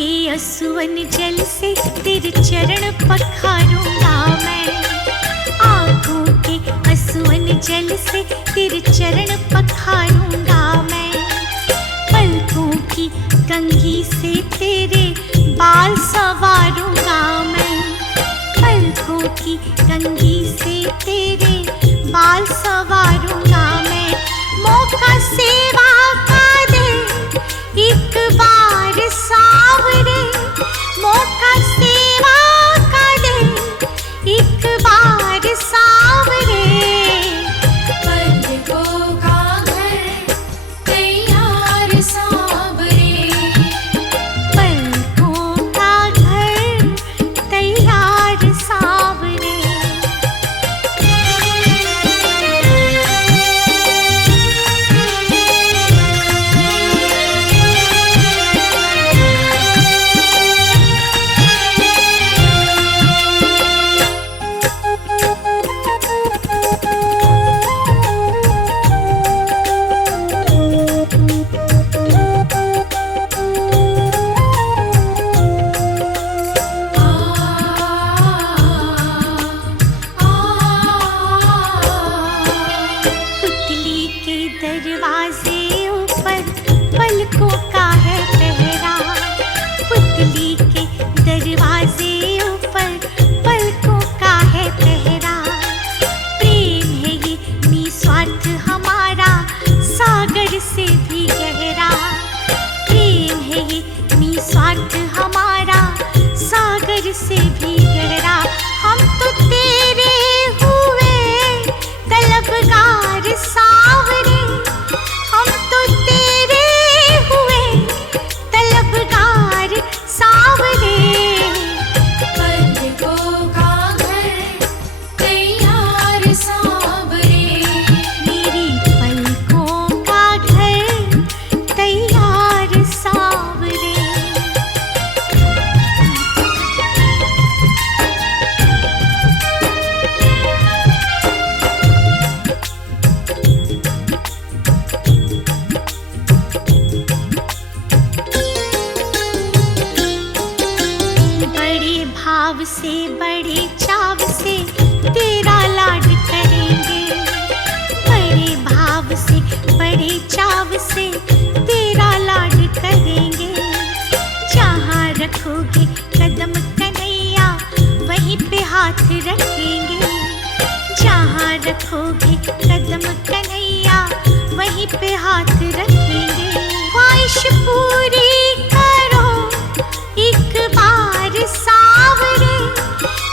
के असुवन जल से तेरे चरण पखारूंगा मैं। आँखों के असुवन जल से तेरे चरण पखारूंगा मैं। पलकों की कंघी से तेरे बाल संवारूंगा मैं। पलकों की कंघी से तेरे बाल संवारूंगा मैं। मौका सेवा का दे एक बार सावरे। मौका सेवा का दे एक बार सावरे। पलकों का घर तैयार सावरे। पलकों का घर तैयार सावरे। पुतली के दरवाजे ऊपर पलकों का है पहरा। पुतली के दरवाजे ऊपर पलकों का है पहरा। प्रेम है ये निस्वार्थ हमारा सागर से भी गहरा। प्रेम है ये निस्वार्थ हमारा सागर से भी गहरा। हम तो तेरे हुए तलबगार सावरे। हम तो तेरे हुए तलबगार सावरे। पलकों का घर तैयार सावरे। मेरी पलकों का घर तैयार सावरे। बड़े भाव से बड़े चाव से तेरा लाड करेंगे। बड़े भाव से बड़े चाव से तेरा लाड करेंगे। जहाँ रखोगे कदम कन्हैया वहीं पे हाथ रखेंगे। जहाँ रखोगे कदम कन्हैया वहीं पे हाथ रखेंगे। ख्वाहिश पूरी करो एक बार सावरे।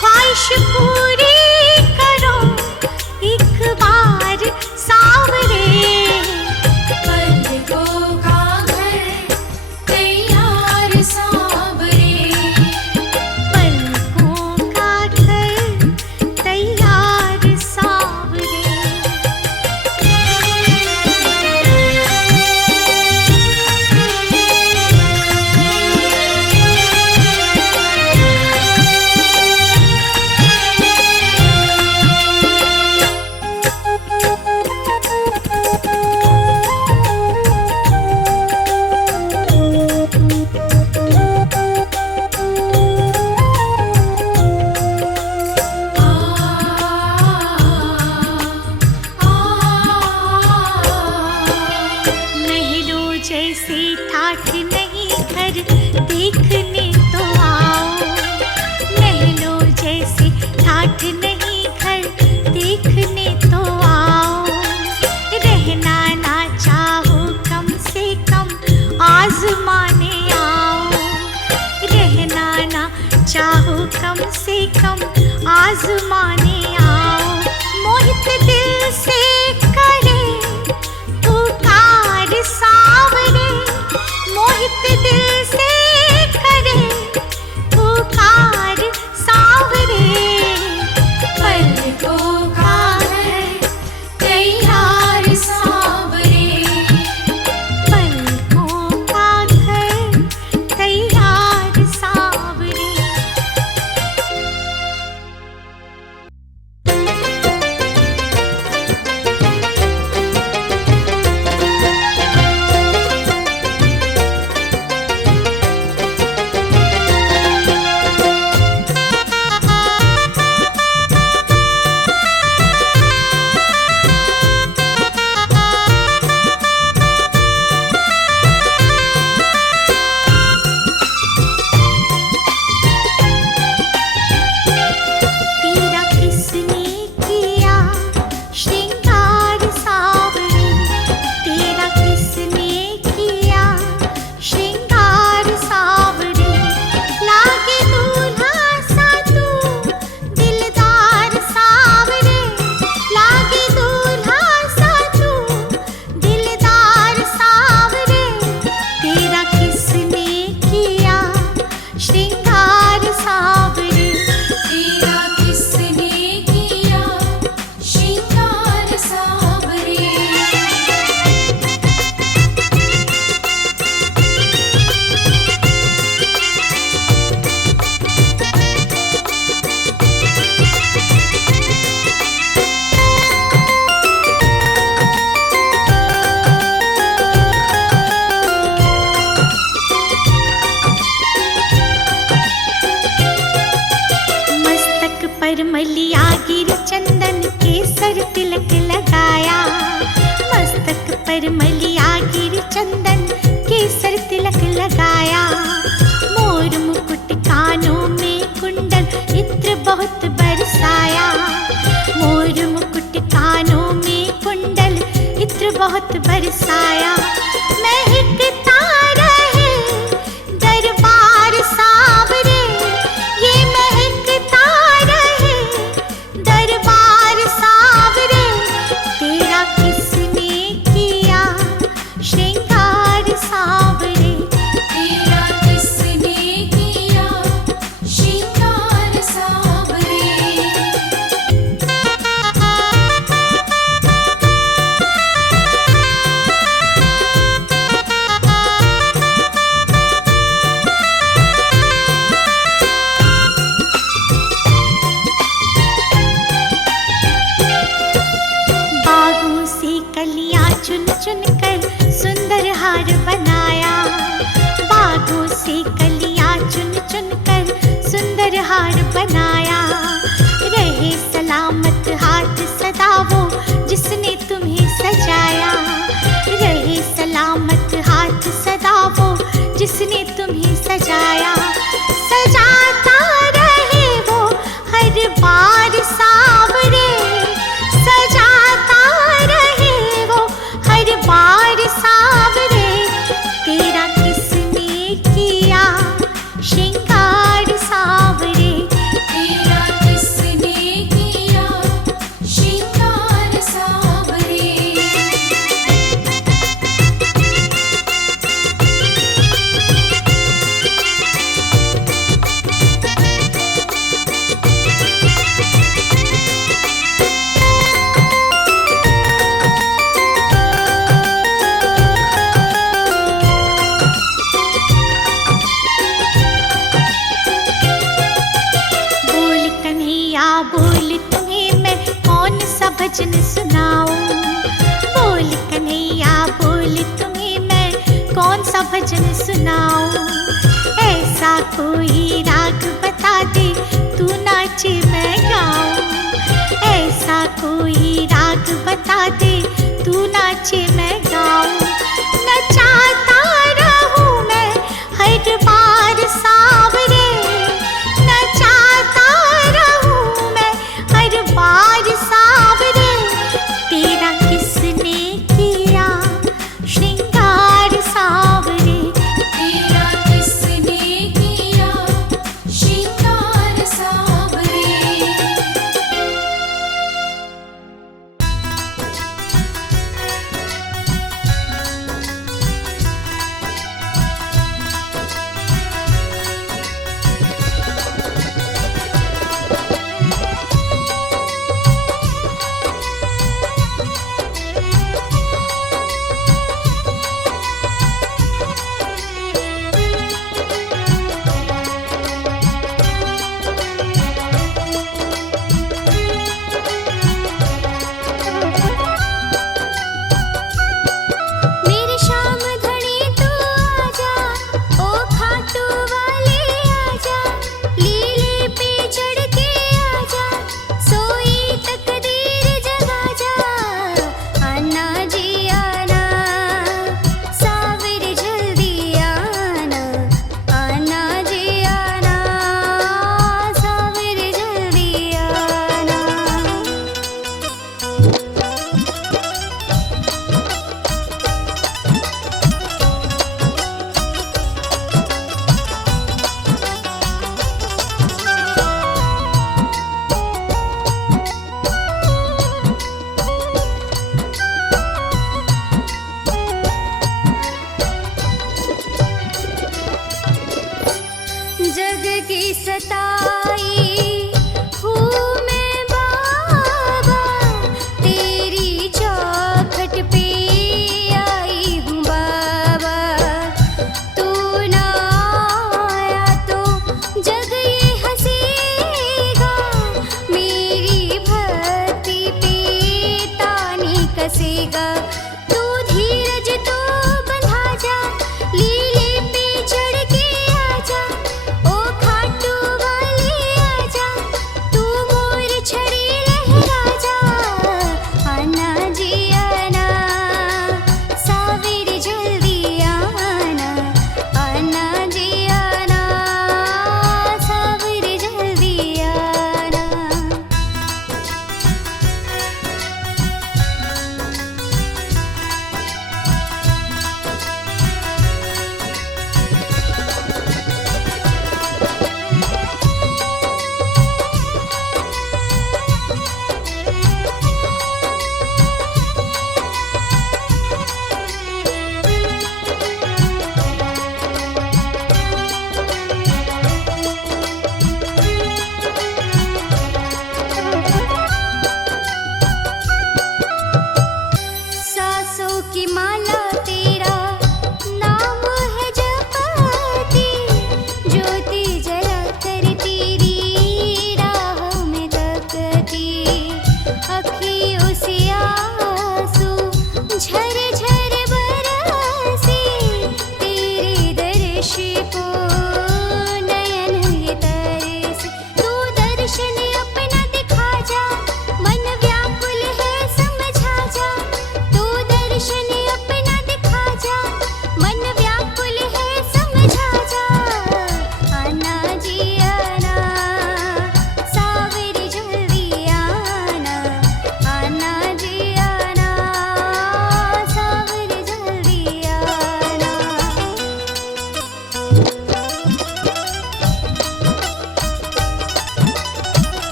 ख्वाहिश पूरी करो एक बार सावरे। पलकों का घर तैयार सावरे। पलकों का घर तैयार सावरे। महलों जैसे ठाठ नहीं घर देखने तो आओ। महलों जैसे ठाठ नहीं घर देखने तो आओ। रहना ना चाहो कम से कम आजमाने आओ। रहना ना चाहो कम से कम आजमाने आओ। मोहित दिल से करे पुकार सावरे। मोहित दिल से करे पुकार सावरे। पलकों का घर तैयार सावरे। पलकों का घर तैयार सावरे। मलिया गिर चंदन केसर तिलक लगाया, मस्तक पर मलिया गिर चंदन केसर तिलक लगाया। मोर मुकुट कानों में कुंडल इत्र बहुत बरसाया, मोर मुकुट कानों में कुंडल इत्र बहुत बरसाया। महकता रहे दरबार सावरे, ये महकता रहे दरबार सावरे। तेरा किसने किया श्रृंगार सावरे, तेरा किसने किया श्रृंगार सावरे। बागों से कलियां चुन चुन कर सुंदर हार बनाया, बागों से कलियां चुन चुन कर सुंदर हार बनाया। रहे सलामत हाथ सदा वो जिसने तुम्हें सजाया, रहे सलामत हाथ सदा वो जिसने तुम्हें सजाया। सजाता रहे वो हर बार सावरे, सजाता रहे वो हर बार सावरे। तेरा किसने किया श्रृंगार सावरे, तेरा किसने किया श्रृंगार सावरे। बोल कन्हैया बोल तुम्हें मैं कौन सा भजन सुनाऊं, बोल कन्हैया बोल तुम्हें मैं कौन सा भजन सुनाऊं। ऐसा कोई राग बता दे तू नाचे मैं गाऊं, ऐसा कोई राग बता दे तू नाचे मैं गाऊं। नचाता रहूं मैं हर बार सावरे, नचाता रहूं मैं हर बार सावरे। तेरा किसने किया श्रृंगार सावरे, तेरा किसने किया श्रृंगार सावरे। मेरे श्याम धनी तू आजा, ओ खाटू वाले आजा, लीले पे चढ़ के आजा, सोई तकदीर जगा जा। आना जी आना सावर जल्दी आना, आना जी आना सावर जल्दी आना। जग की सताई हूँ मैं बाबा, तेरी चौखट पे आई हूँ बाबा। तू ना आया तो जग ये हंसेगा, मेरी भक्ति पे तानी कसेगा। तू धीरज तो बंधा जा, लीले पे चढ़ के आजा, ओ खाटू वाले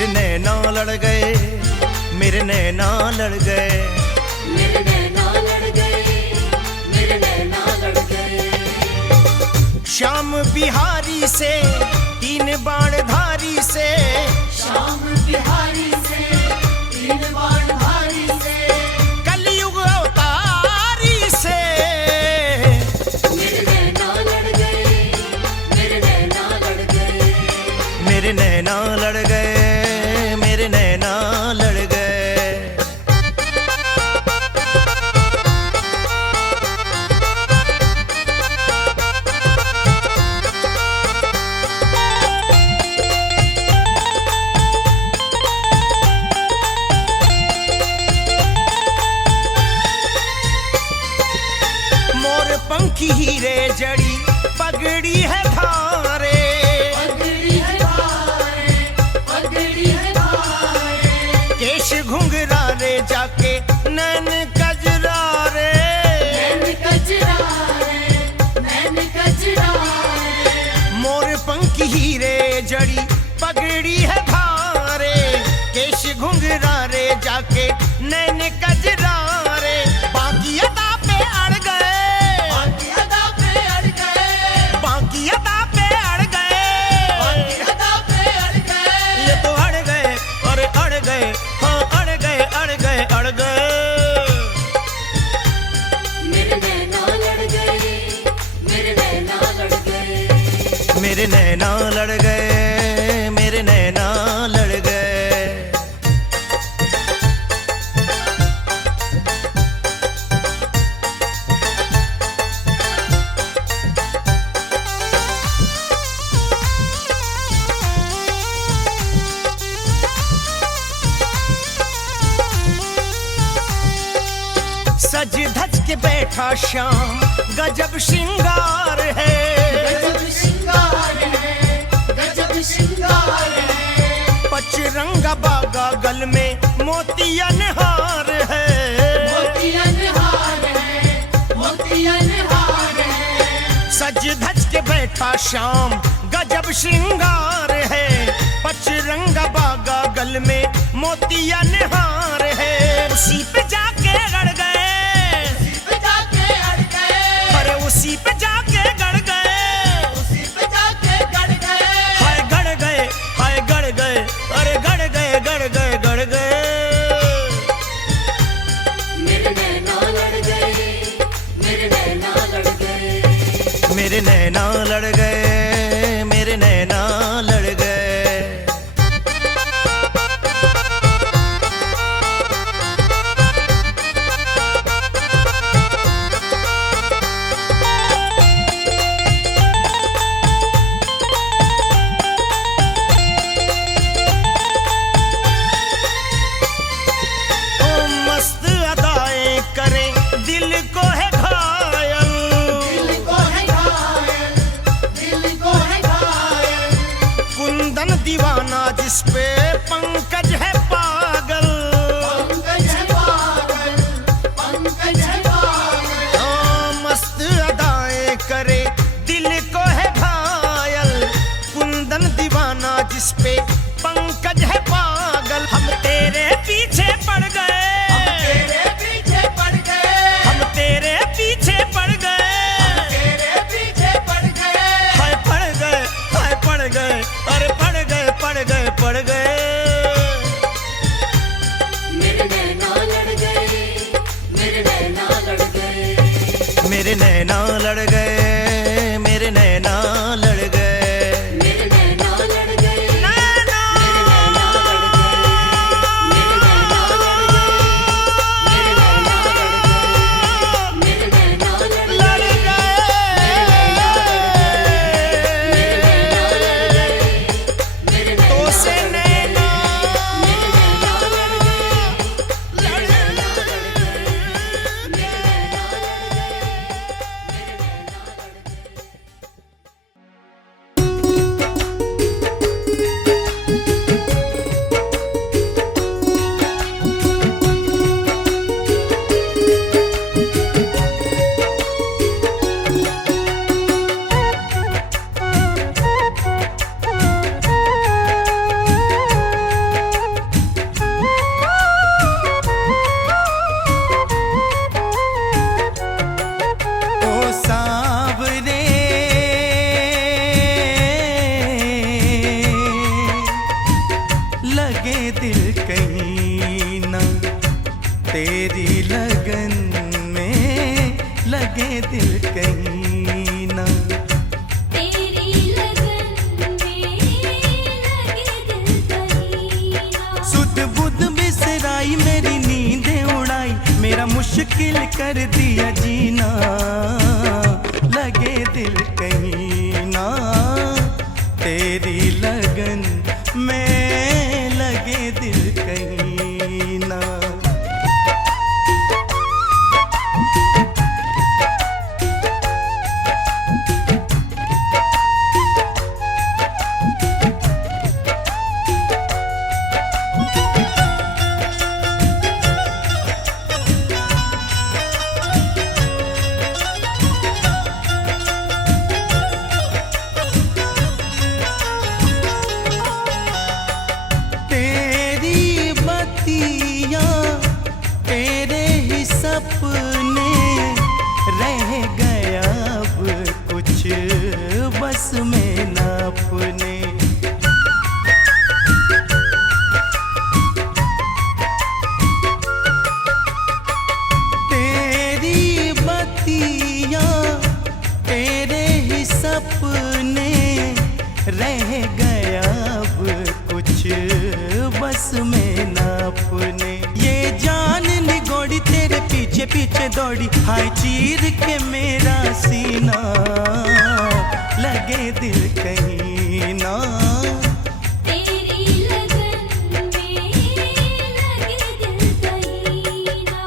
मेरे नैना लड़ गए, मेरे नैना लड़ गए, मेरे नैना लड़ गए, मेरे नैना लड़ गए। श्याम बिहारी से, तीन बाण धारी से, श्याम बिहारी से, तीन बाण धारी से, कलयुग अवतारी से। मेरे नैना लड़ गए, मेरे नैना लड़ गए। मेरे नैना लड़ गए, मेरे नैना लड़ गए। मोर पंखी हीरे जड़ी पगड़ी है धारे, पगड़ी है भारे, पगड़ी है भारे। केश घुंघरा रे जाके नैन कजरा रे। नैन कजरा रे, नैन कजरा रे। मोर पंखी हीरे जड़ी पगड़ी है धारे, केश घुंघरा रे जाके नैन कजरा रे। बाकी अदा पे अड़ गए, बाकी अदा पे अड़ गए, बाकी अदा पे अड़ गए, बाकी अदा पे अड़ गए। ये तो अड़ गए, अरे अड़ गए, हाँ अड़ गए, अड़ गए, अड़ गए। मेरे नैना लड़ गए, मेरे नैना लड़ गए। मेरे नैना लड़ गए, मेरे नैना लड़ गए। सज धज के बैठा श्याम, गजब श्रृंगार है। गजब श्रृंगार है, गजब श्रृंगार है। पचरंगा बागा गल में मोतियन हार है। मोतियन हार है, मोतियन हार है। सज धज के बैठा श्याम, गजब श्रृंगार है। पचरंगा बागा गल में मोतियन हार है। उसी पे जाके गड़ गए, उसी पे जाके अड़ गए, अरे उसी पे जाके गड़ गए। उसी पे जाके गड़ गए। हाय गड़ गए, हाय गड़ गए, अरे गड़ गए, गड़ गए, गड़ गए। मेरे नैना लड़ गए, मेरे नैना लड़ गए। मेरे नैना लड़ गए, मेरे नैना लड़ गए। ओ मस्त अदाएं करें, दिल को है घायल। दिल को है घायल, दिल को है घायल। कुंदन दीवाना जिस पे पंकज है पागल। पंकज है पागल, पंकज है पागल। ओ मस्त अदाएं करे, दिल को है घायल। कुंदन दीवाना जिस पे पंकज है पागल। हम तेरे पीछे पड़ गए, तेरे पीछे पड़ गए, हम तेरे पीछे पड़ गए। तेरे पीछे पड़ गए। हाय पड़ गए, हाय पड़ गए, अरे पड़ गए, पड़ गए, पड़ गए। मेरे नैना लड़ गए, मेरे नैना लड़ गए। मेरे नैना लड़ गए, मेरे नैना लड़ गए। मेरे नैना लड़ गए, नैना मेरे नैना लड़ गए। मेरे नैना लड़ गए, मेरे नैना लड़ गए। मेरे नैना लड़ गए, लड़ गए। मेरे नैना तो से नैना मेरे नैना लड़ गए, मेरे नैना लड़ गए। मेरे नैना लड़ गए, मेरे नैना दिल कहीं ना, तेरी लगन में लगे दिल कहीं ना। तेरी लगन में लगे दिल कहीं ना। सुध बुध बिसराई मेरी नींदें उड़ाई, मेरा मुश्किल कर दिया जीना, लगे दिल कहीं ना, तेरी लगन में लगे दिल कहीं ना। सपने रह गया अब कुछ बस में न अपने। तेरी बत्तियां तेरे ही सपने रह गया अब कुछ बस में न अपने। ये जान निगोड़ी तेरे पीछे पीछे दौड़ी, हाय चीर के मेरा सीना, लगे दिल कहीं ना। तेरी लगन में लगे दिल कहीं ना।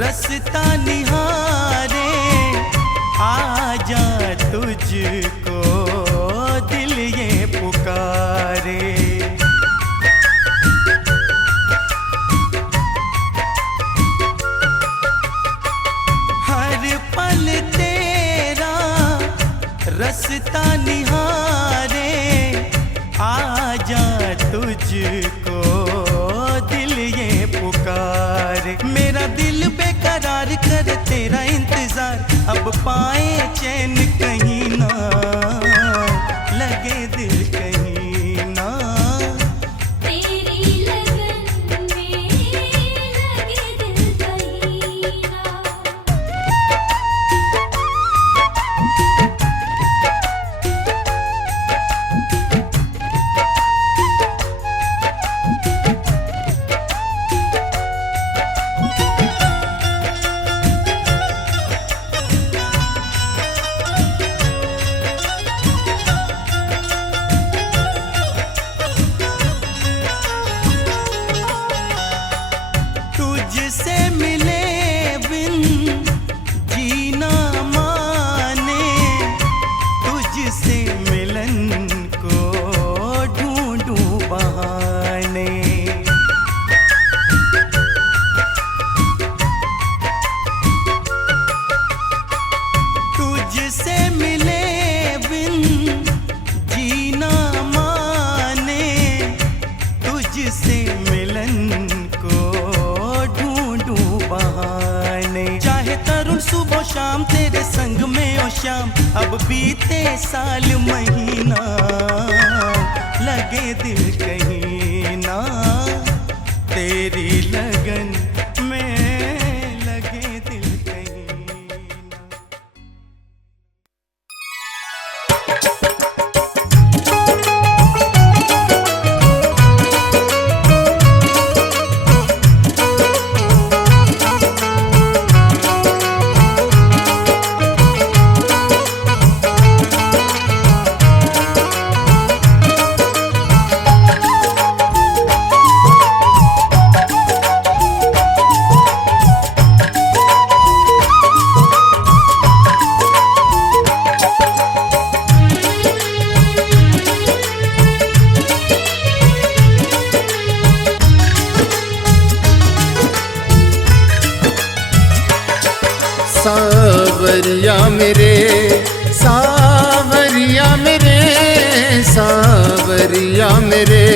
रास्ता निहारे आजा तुझको दिल ये पुकारे। हर पल तेरा रास्ता निहारे आजा तुझको दिल ये पुकारे। मेरा दिल बेकरार कर तेरा इंतजार, अब पाए चैन कहीं ना, लगे दिल कहीं ना। तेरी लगन में लगे दिल कहीं ना। तुझसे मिले बिन जीना माने, तुझसे मिलन को ढूंढूं बहाने। तुझसे मिले बिन जीना माने, तुझसे मिलन को ढूंढूं बहाने। चाहे तरुण सुबह शाम तेरे संग में ओ शाम, अब बीते साल महीना, लगे दिल कहीं ना, तेरी लगन में लगे दिल कहीं ना। मेरे, सावरिया मेरे, सावरिया मेरे,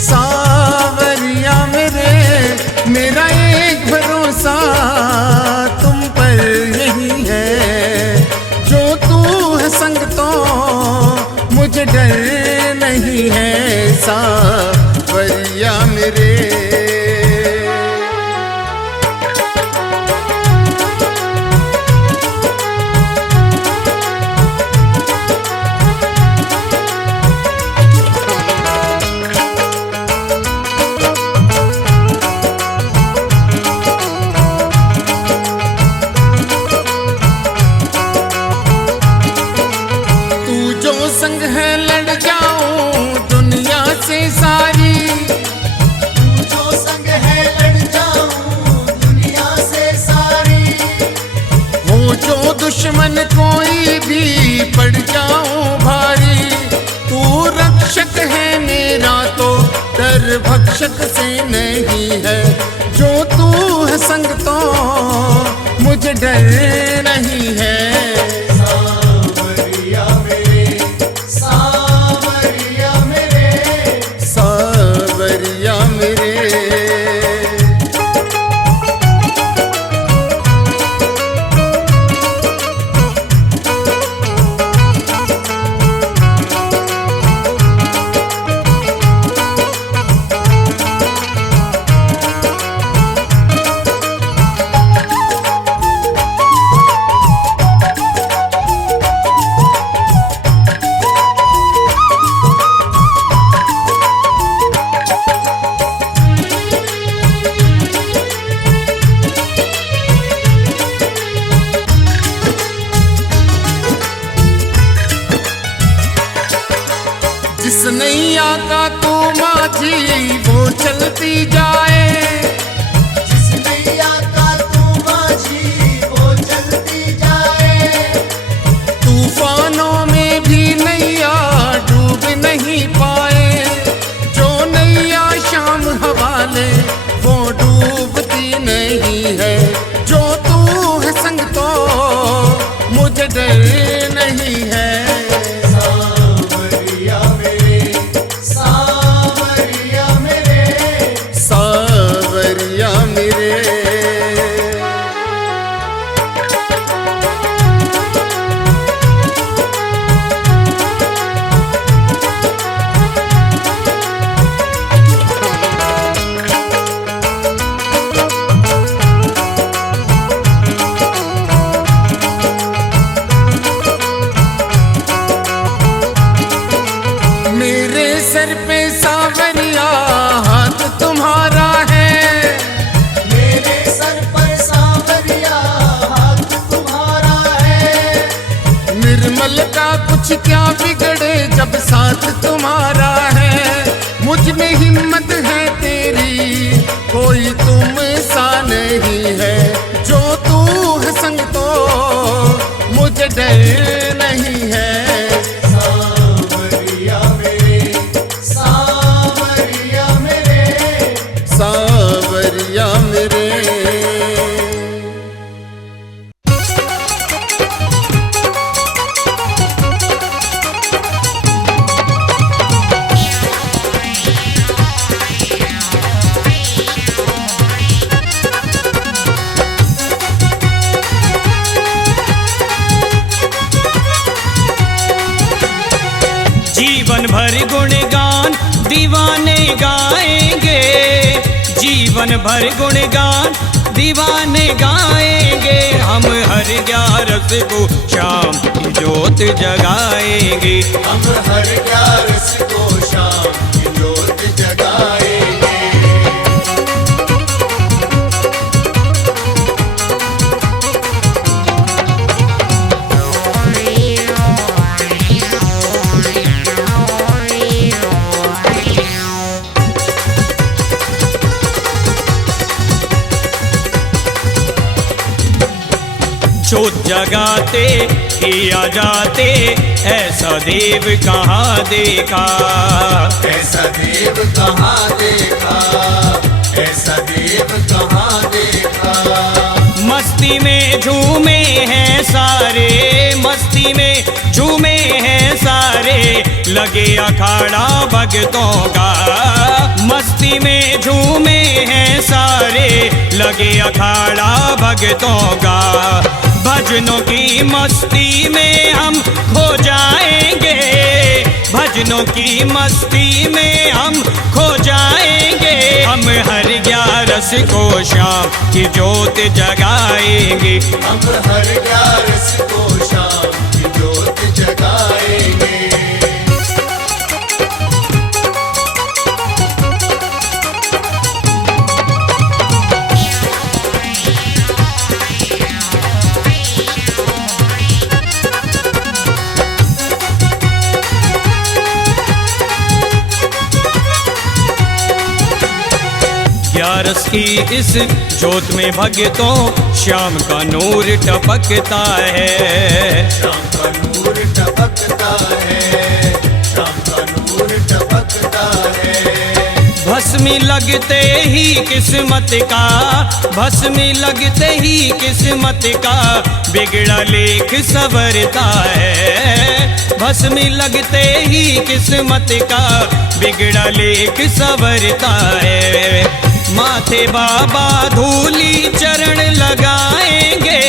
सावरिया मेरे। मेरा एक भरोसा तुम पर यही है, जो तू है संग तो मुझे डर नहीं है, सावरिया मेरे। संग है लड़ जाऊं दुनिया से सारी, तू जो संग है लड़ जाऊं दुनिया से सारी। हो जो दुश्मन कोई भी पड़ जाऊं भारी, तू रक्षक है मेरा तो डर भक्षक से नहीं है, जो तू है संग तो मुझे डर नहीं है। जिस नैया का तू माझी वो चलती जाए, जिस नैया का तू माझी वो चलती जाए। तूफानों में भी नैया डूब नहीं पाए, जो नैया शाम हवाले वो डूबती नहीं है, जो तू है संग तो मुझे डर नहीं है। सर पे सावरिया हाथ तुम्हारा है, मेरे सर पर सावरिया हाथ तुम्हारा है। निर्मल का कुछ क्या बिगड़े जब साथ तुम्हारा है, मुझ में हिम्मत है तेरी कोई तुम सा नहीं है, जो तू है संग तो मुझे डर नहीं है। सावरिया मेरे जीवन भर गुणगान दीवाने गाएंगे, जीवन भर गुणगान दीवाने गाएंगे, हम हर 11 को शाम की जोत जगाएंगे, हम हर 11 को शाम की जोत जगाएंगे। जोत जगाते किया जाते ऐसा देव कहाँ देखा, ऐसा देव कहाँ देखा, ऐसा देव कहाँ देखा। मस्ती में झूमे हैं सारे, मस्ती में झूमे हैं सारे, लगे अखाड़ा भगतों का। मस्ती में झूमे हैं सारे, लगे अखाड़ा भगतों का। भजनों की मस्ती में हम खो जाएंगे, भजनों की मस्ती में हम खो जाएंगे। हम हर 11 को शाम की ज्योत जगाएंगे। हम हर 11 को शाम की ज्योत जगाएंगे। ग्यारस की इस ज्योत में भगतों श्याम का नूर टपकता है। शाम का नूर टपकता है, शाम का नूर टपकता है। भस्मी लगते ही किस्मत का, भस्मी लगते ही किस्मत का बिगड़ा लेख संवरता है। भस्मी लगते ही किस्मत का बिगड़ा लेख संवरता है। माथे बाबा धूली चरण लगाएंगे,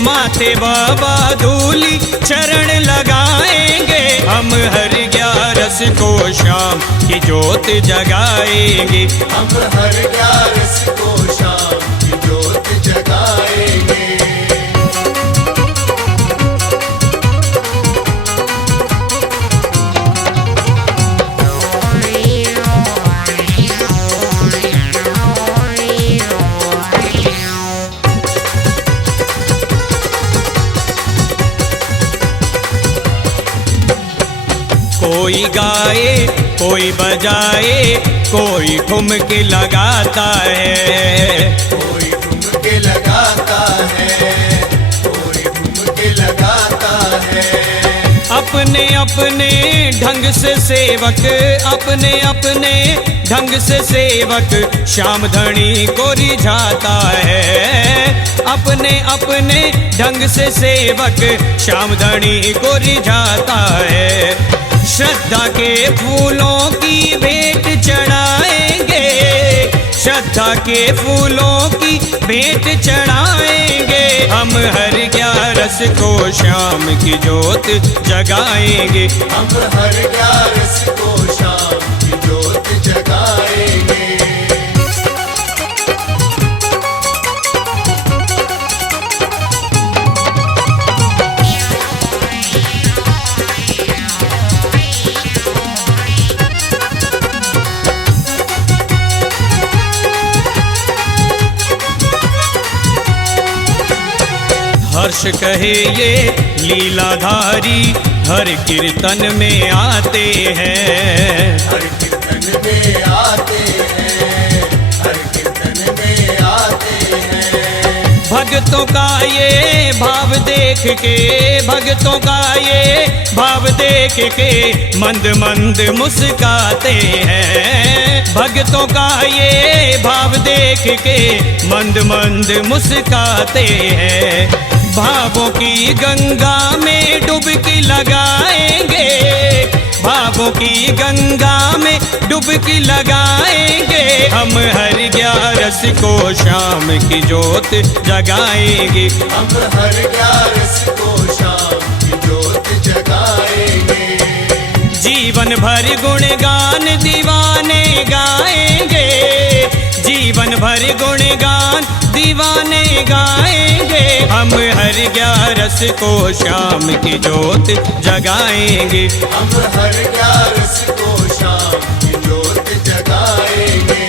माथे बाबा धूली चरण लगाएंगे। हम हर 11 को शाम की ज्योत जगाएंगे। हम हर 11 को शाम की ज्योत जगाएंगे। कोई गाए, कोई बजाए, कोई ठुमके लगाता है। कोई ठुमके लगाता है, कोई ठुमके लगाता है। अपने अपने ढंग से सेवक, अपने अपने ढंग से सेवक श्याम धनी को रिझाता है। अपने अपने ढंग से सेवक श्याम धनी को रिझाता है। श्रद्धा के फूलों की भेंट चढ़ाएंगे, श्रद्धा के फूलों की भेंट चढ़ाएंगे। हम हर 11 को शाम की ज्योत जगाएंगे। हम हर 11 को शाम की ज्योत जगाएंगे। हर्ष कहे ये लीलाधारी हर कीर्तन में आते हैं। हर कीर्तन में आते हैं, हर कीर्तन में आते हैं। भक्तों का ये भाव देख के, भक्तों का ये भाव देख के मंद मंद मुस्काते हैं। भक्तों का ये भाव देख के मंद मंद मुस्काते हैं। भावों की गंगा में डुबकी लगाएंगे, भावों की गंगा में डुबकी लगाएंगे। हम हर 11 को शाम की ज्योत जगाएंगे। हम हर 11 को शाम की ज्योत जगाएंगे। जीवन भर गुणगान दीवाने गाएंगे, जीवन भर गुणगान दीवाने गाएंगे। हम हर 11 को शाम की ज्योत जगाएंगे। हम हर 11 को शाम की ज्योत जगाएंगे।